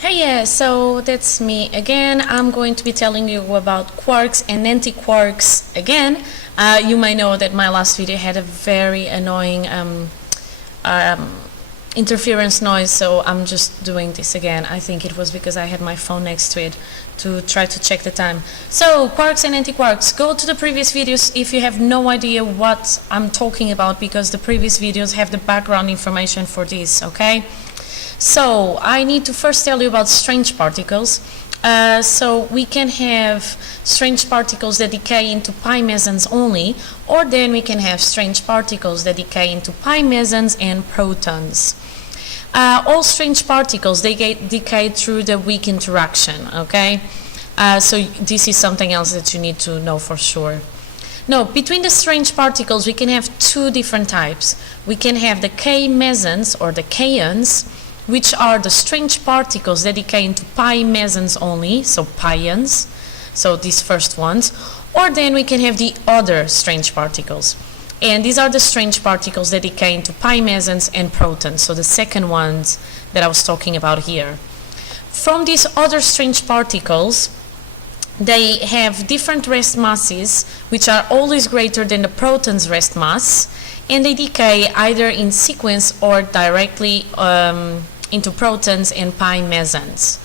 Hey, yeah, so that's me again. I'm going to be telling you about quarks and antiquarks again. You might know that my last video had a very annoying interference noise, so I'm just doing this again. I think it was because I had my phone next to it to try to check the time. So, quarks and antiquarks. Go to the previous videos if you have no idea what I'm talking about, because the previous videos have the background information for this, okay? So, I need to first tell you about strange particles. So we can have strange particles that decay into pi mesons only, or then we can have strange particles that decay into pi mesons and protons. All strange particles, they decay through the weak interaction, okay? So this is something else that you need to know for sure. Now, between the strange particles, we can have two different types. We can have the K mesons or the kaons, which are the strange particles that decay into pi mesons only, so pions, so these first ones, or then we can have the other strange particles. And these are the strange particles that decay into pi mesons and protons, so the second ones that I was talking about here. From these other strange particles, they have different rest masses, which are always greater than the proton's rest mass, and they decay either in sequence or directly into protons and pi mesons.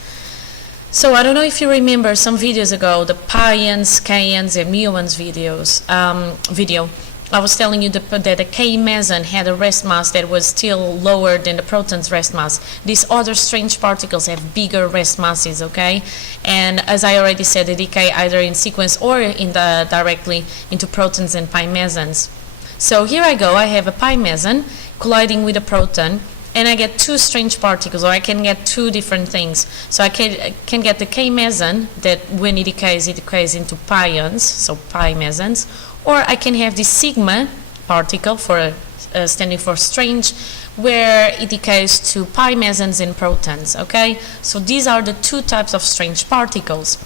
So I don't know if you remember some videos ago, the pions, kaons, and muons video. I was telling you that the K meson had a rest mass that was still lower than the proton's rest mass. These other strange particles have bigger rest masses, okay? And as I already said, they decay either in sequence or directly into protons and pi mesons. So here I go, I have a pi meson colliding with a proton, and I get two strange particles, or I can get two different things. So I can get the K meson that when it decays into pions, so pi mesons, or I can have the sigma particle standing for strange, where it decays to pi mesons and protons, okay? So these are the two types of strange particles.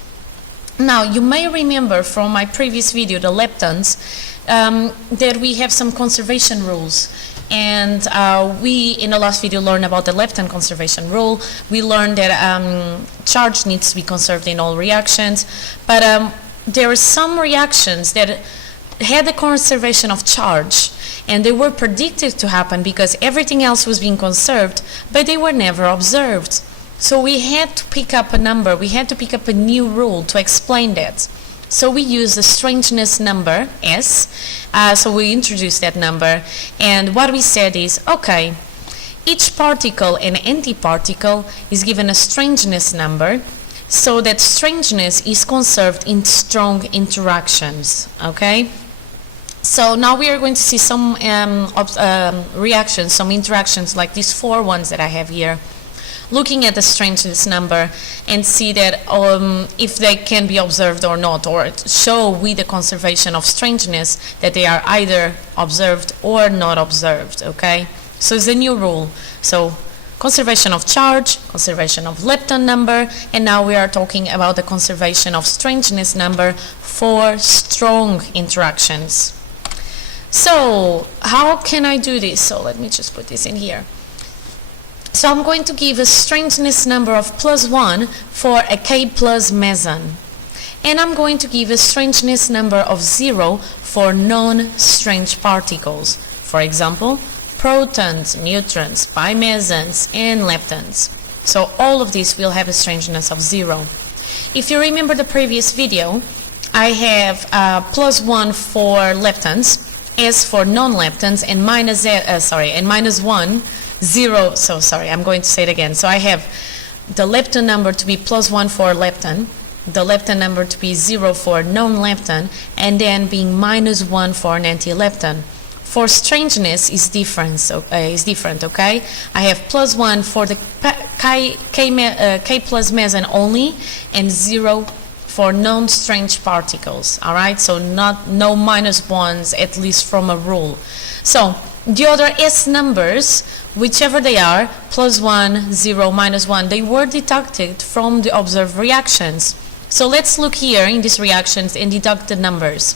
Now, you may remember from my previous video, the leptons, that we have some conservation rules. And we, in the last video, learned about the lepton conservation rule. We learned that charge needs to be conserved in all reactions. But there are some reactions that had the conservation of charge, and they were predicted to happen because everything else was being conserved, but they were never observed. So we had to pick up a number, we had to pick up a new rule to explain that. So we use the strangeness number, S, so we introduced that number, and what we said is, okay, each particle and antiparticle is given a strangeness number, so that strangeness is conserved in strong interactions, okay? So now we are going to see some reactions, some interactions like these four ones that I have here, looking at the strangeness number and see that if they can be observed or not, or show with the conservation of strangeness that they are either observed or not observed, okay? So it's a new rule. So conservation of charge, conservation of lepton number, and now we are talking about the conservation of strangeness number for strong interactions. So how can I do this? So let me just put this in here. So I'm going to give a strangeness number of +1 for a K plus meson. And I'm going to give a strangeness number of 0 for non-strange particles. For example, protons, neutrons, pi mesons, and leptons. So all of these will have a strangeness of 0. If you remember the previous video, I have +1 for leptons, S for non-leptons, and minus 1, 0, so sorry, I'm going to say it again. So I have the lepton number to be +1 for lepton, the lepton number to be 0 for non-lepton, and then being -1 for an anti-lepton. For strangeness is different, okay? I have +1 for the K plus meson only, and 0 for non-strange particles, all right? So no -1s, at least from a rule. So the other S numbers, whichever they are, +1, 0, -1, they were deducted from the observed reactions. So let's look here in these reactions and deduct the numbers.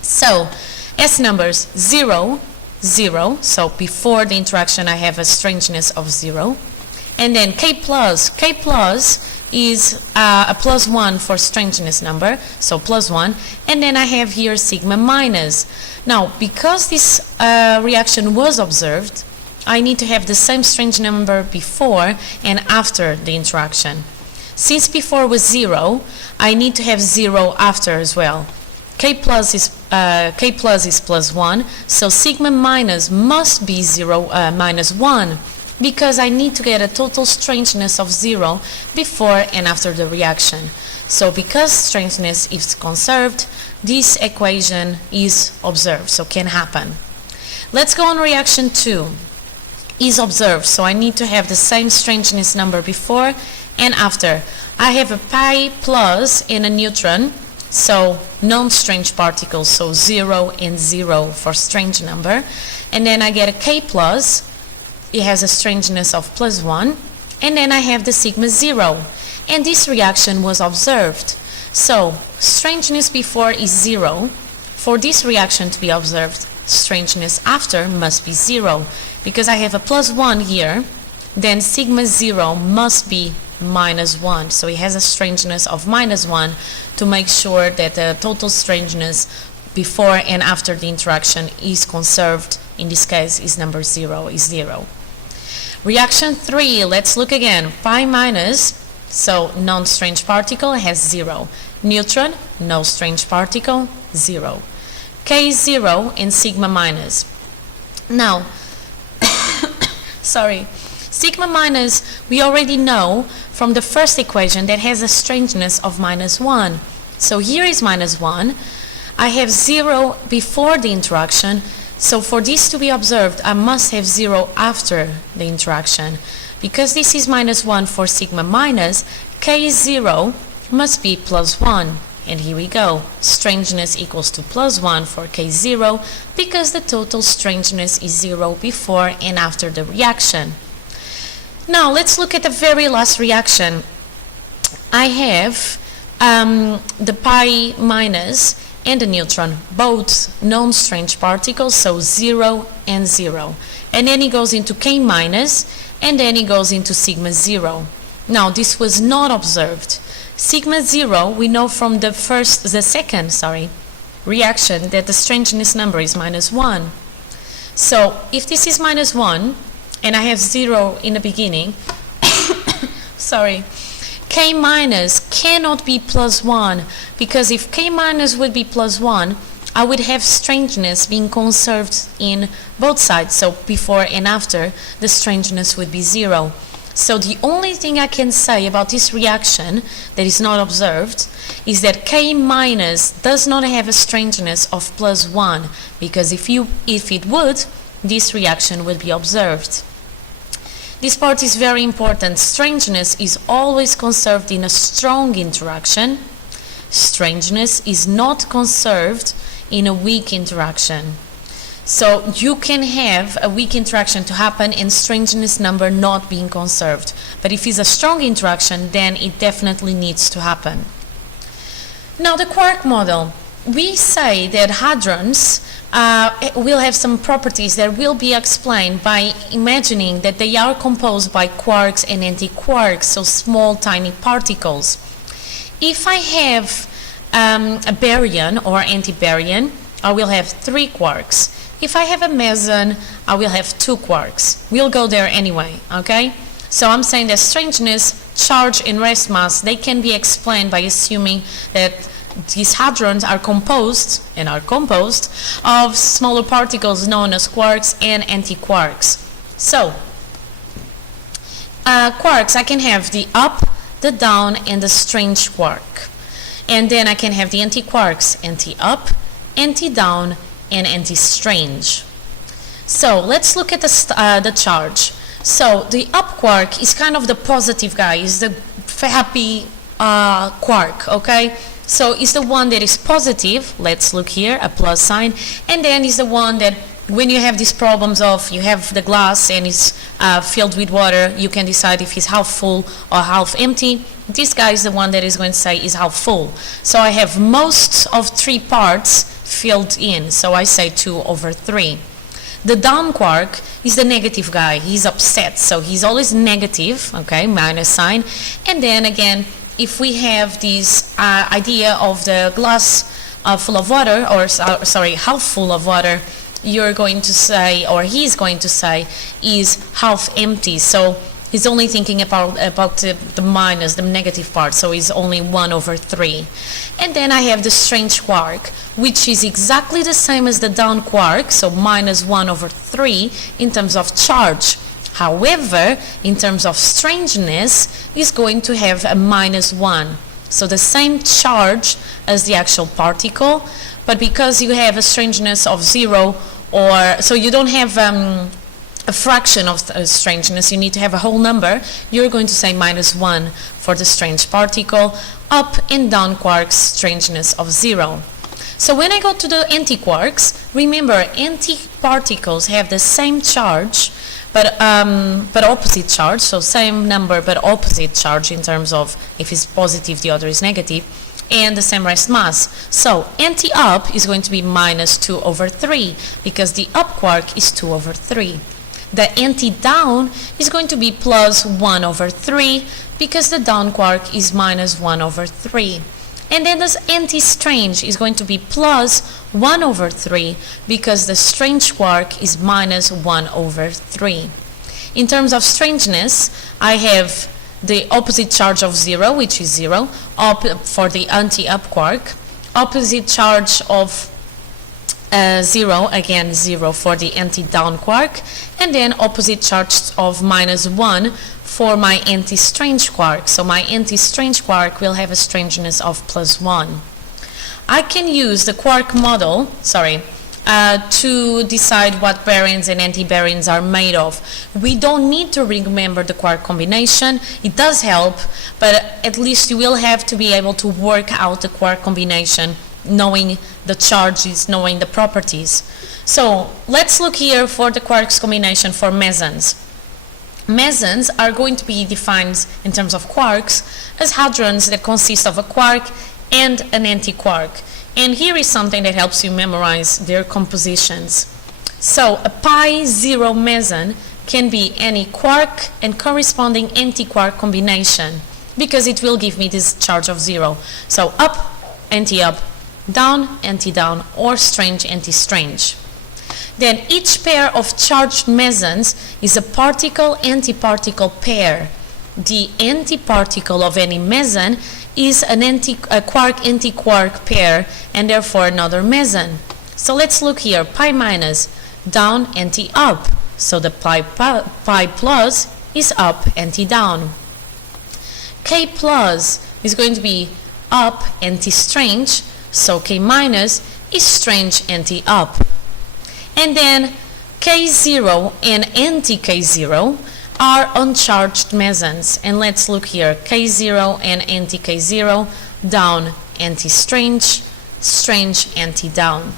So S numbers, 0, 0, so before the interaction I have a strangeness of 0. And then K plus is a plus 1 for strangeness number, so plus 1. And then I have here sigma minus. Now, because this reaction was observed, I need to have the same strange number before and after the interaction. Since before was 0, I need to have 0 after as well. K plus is plus 1, so sigma minus must be 0 minus 1, because I need to get a total strangeness of 0 before and after the reaction. So because strangeness is conserved, this equation is observed, so can happen. Let's go on reaction 2. Is observed, so I need to have the same strangeness number before and after. I have a pi plus and a neutron, so non-strange particles, so 0 and 0 for strange number. And then I get a K plus, it has a strangeness of plus 1, and then I have the sigma 0. And this reaction was observed. So strangeness before is 0. For this reaction to be observed, strangeness after must be 0. Because I have a plus 1 here, then sigma 0 must be minus 1. So it has a strangeness of minus 1 to make sure that the total strangeness before and after the interaction is conserved. In this case, is number 0, is 0. Reaction 3, let's look again. Pi minus, so non-strange particle has 0. Neutron, no strange particle, 0. K is 0 and sigma minus. Now, sorry, sigma minus we already know from the first equation that has a strangeness of minus 1. So here is minus 1. I have 0 before the interaction, so for this to be observed I must have 0 after the interaction. Because this is minus 1 for sigma minus, K is 0 must be plus 1. And here we go, strangeness equals to plus 1 for K0, because the total strangeness is 0 before and after the reaction. Now let's look at the very last reaction. I have the pi minus and the neutron, both non-strange particles, so 0 and 0. And then it goes into K minus, and then it goes into sigma 0. Now this was not observed. Sigma 0, we know from the second reaction that the strangeness number is minus 1. So if this is minus 1 and I have 0 in the beginning, K minus cannot be plus 1, because if K minus would be plus 1, I would have strangeness being conserved in both sides, so before and after the strangeness would be 0. So the only thing I can say about this reaction that is not observed is that K minus does not have a strangeness of plus 1, because if it would, this reaction would be observed. This part is very important. Strangeness is always conserved in a strong interaction. Strangeness is not conserved in a weak interaction. So you can have a weak interaction to happen and strangeness number not being conserved. But if it's a strong interaction, then it definitely needs to happen. Now the quark model. We say that hadrons will have some properties that will be explained by imagining that they are composed by quarks and antiquarks, so small tiny particles. If I have a baryon or antibaryon, I will have 3 quarks. If I have a meson, I will have 2 quarks. We'll go there anyway, okay? So I'm saying that strangeness, charge, and rest mass, they can be explained by assuming that these hadrons are composed of smaller particles known as quarks and antiquarks. So, quarks, I can have the up, the down, and the strange quark. And then I can have the antiquarks, anti-up, anti-down, and anti-strange. So let's look at the charge. So the up quark is kind of the positive guy, is the happy quark, okay? So it's the one that is positive, let's look here, a plus sign, and then is the one that when you have these problems of you have the glass and it's filled with water, you can decide if it's half full or half empty. This guy is the one that is going to say is half full. So I have most of 3 parts filled in, so I say 2/3. The down quark is the negative guy. He's upset, so he's always negative, okay, minus sign. And then again, if we have this idea of the glass full of water, or sorry, half full of water, you're going to say, or he's going to say, is half empty. So he's only thinking about the minus, the negative part, so it's only 1/3. And then I have the strange quark, which is exactly the same as the down quark, so minus 1/3 in terms of charge. However, in terms of strangeness, is going to have a -1. So the same charge as the actual particle, but because you have a strangeness of 0, or so you don't have a fraction of strangeness, you need to have a whole number, you're going to say -1 for the strange particle. Up and down quarks, strangeness of 0. So when I go to the antiquarks, remember, antiparticles have the same charge, but opposite charge, so same number but opposite charge in terms of if it's positive the other is negative, and the same rest mass. So anti-up is going to be -2/3 because the up quark is 2/3. The anti-down is going to be +1/3 because the down quark is -1/3. And then this anti-strange is going to be +1/3 because the strange quark is -1/3. In terms of strangeness, I have the opposite charge of 0, which is 0, up for the anti-up quark, opposite charge of 0, again 0 for the anti-down quark, and then opposite charge of -1 for my anti-strange quark. So my anti-strange quark will have a strangeness of +1. I can use the quark model, to decide what baryons and antibaryons are made of. We don't need to remember the quark combination. It does help, but at least you will have to be able to work out the quark combination, knowing the charges, knowing the properties. So let's look here for the quarks combination for mesons. Mesons are going to be defined in terms of quarks as hadrons that consist of a quark and an antiquark. And here is something that helps you memorize their compositions. So a pi-0 meson can be any quark and corresponding antiquark combination because it will give me this charge of 0. So up, anti-up, down, anti-down, or strange, anti-strange. Then each pair of charged mesons is a particle-antiparticle pair. The antiparticle of any meson is a quark-antiquark pair, and therefore another meson. So let's look here. Pi minus, down, anti-up. So the pi plus is up, anti-down. K plus is going to be up, anti-strange. So K minus is strange, anti-up. And then K0 and anti-K0 are uncharged mesons. And let's look here. K0 and anti-K0, down, anti-strange, strange, anti-down.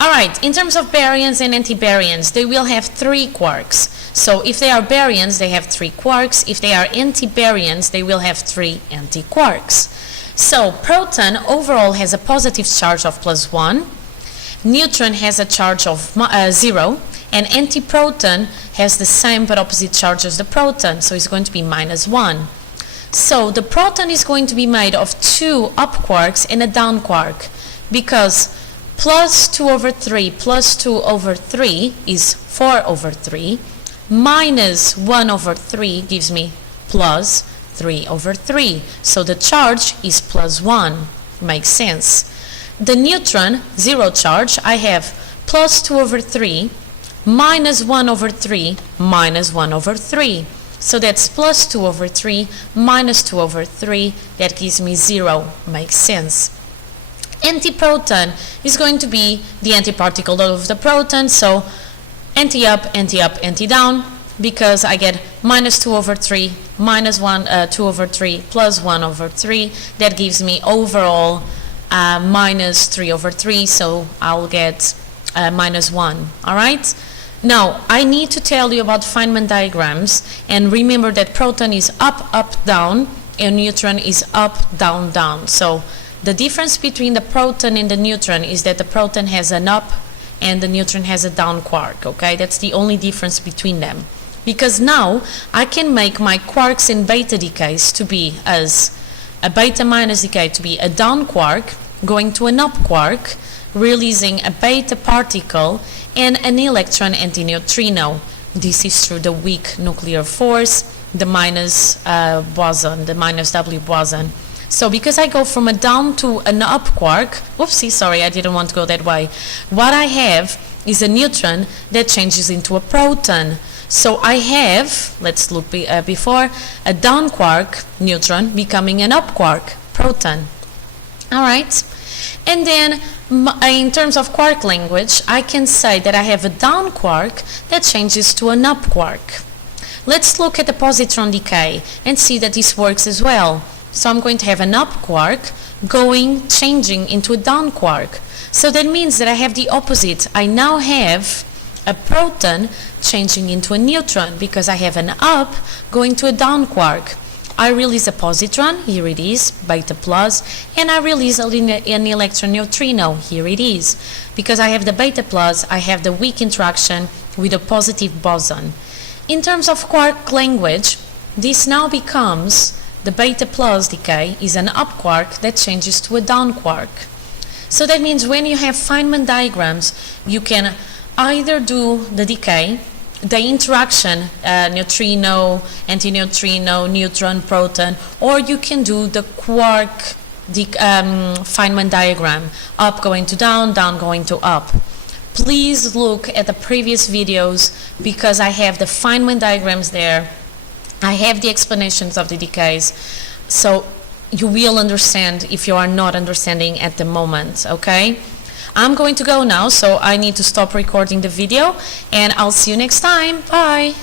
Alright, in terms of baryons and antibaryons, they will have 3 quarks. So if they are baryons, they have 3 quarks. If they are antibaryons, they will have 3 antiquarks. So proton overall has a positive charge of +1. Neutron has a charge of 0, and antiproton has the same but opposite charge as the proton, so it's going to be -1. So the proton is going to be made of 2 up quarks and a down quark, because +2/3 plus 2/3 is 4/3, minus 1/3 gives me +3/3. So the charge is +1. Makes sense. The neutron, 0 charge, I have +2/3 minus 1/3 minus 1/3. So that's +2/3 minus 2/3. That gives me 0. Makes sense. Antiproton is going to be the antiparticle of the proton. So anti-up, anti-up, anti-down, because I get -2/3 minus 2/3 plus 1/3. That gives me overall -3/3, so I'll get -1. Alright? Now, I need to tell you about Feynman diagrams, and remember that proton is up, up, down, and neutron is up, down, down. So the difference between the proton and the neutron is that the proton has an up and the neutron has a down quark, okay? That's the only difference between them. Because now I can make my quarks and beta decays to be as a beta minus decay to be a down quark going to an up quark, releasing a beta particle and an electron antineutrino. This is through the weak nuclear force, the minus boson, the minus W boson. So because I go from a down to an up quark, oopsie, sorry, I didn't want to go that way. What I have is a neutron that changes into a proton. So I have, let's look before, a down quark neutron becoming an up quark proton. Alright, and then in terms of quark language, I can say that I have a down quark that changes to an up quark. Let's look at the positron decay and see that this works as well. So I'm going to have an up quark changing into a down quark. So that means that I have the opposite. I now have a proton changing into a neutron because I have an up going to a down quark. I release a positron, here it is, beta plus, and I release an electron neutrino, here it is. Because I have the beta plus, I have the weak interaction with a positive boson. In terms of quark language, this now becomes the beta plus decay is an up quark that changes to a down quark. So that means when you have Feynman diagrams, you can either do the decay, the interaction, neutrino, antineutrino, neutron, proton, or you can do the quark Feynman diagram, up going to down, down going to up. Please look at the previous videos because I have the Feynman diagrams there. I have the explanations of the decays, so you will understand if you are not understanding at the moment, okay? I'm going to go now, so I need to stop recording the video, and I'll see you next time. Bye!